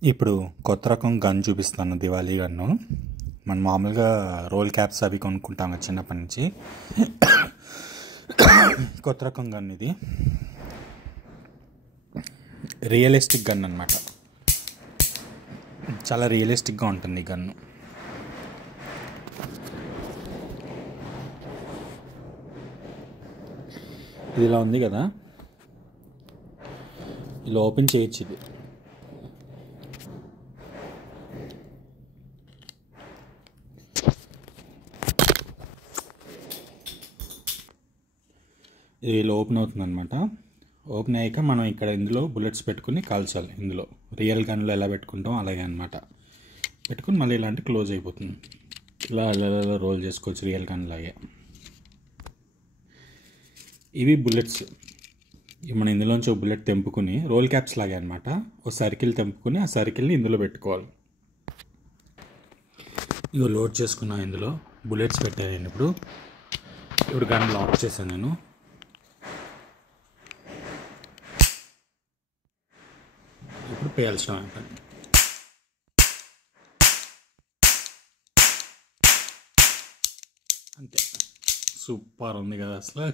ఇప్పుడు కొత్త రకం గన్ చూపిస్తాను, దివాళీ గన్ను. మనం మామూలుగా రోల్ క్యాప్స్ అవి కొనుక్కుంటాం కదా చిన్నప్పటి నుంచి. కొత్త రకం గన్ ఇది, రియలిస్టిక్ గన్ అనమాట. చాలా రియలిస్టిక్గా ఉంటుంది ఈ గన్ను. ఇది ఇలా ఉంది కదా, ఇలా ఓపెన్ చేయొచ్చు. ఇది ఇలా ఓపెన్ అవుతుంది అనమాట. ఓపెన్ అయ్యాక మనం ఇక్కడ ఇందులో బుల్లెట్స్ పెట్టుకుని కాల్చాలి. ఇందులో రియల్ గన్లో ఎలా పెట్టుకుంటాం అలాగే అనమాట. పెట్టుకుని మళ్ళీ ఇలాంటి క్లోజ్ అయిపోతుంది. ఇలా అలా రోల్ చేసుకోవచ్చు రియల్ గన్ లాగే. ఇవి బుల్లెట్స్. మనం ఇందులోంచి ఒక బుల్లెట్ తెంపుకుని రోల్ క్యాప్స్ లాగే అనమాట, ఒక సర్కిల్ తెంపుకుని ఆ సర్కిల్ని ఇందులో పెట్టుకోవాలి. ఇవి లోడ్ చేసుకున్నాను, ఇందులో బుల్లెట్స్ పెట్టాను నేను. ఇప్పుడు గన్ లాక్ చేశాను నేను. ఇప్పుడు పేల్చడం అయిపోయింది. అంతే, సూపర్ ఉంది కదా అసలు.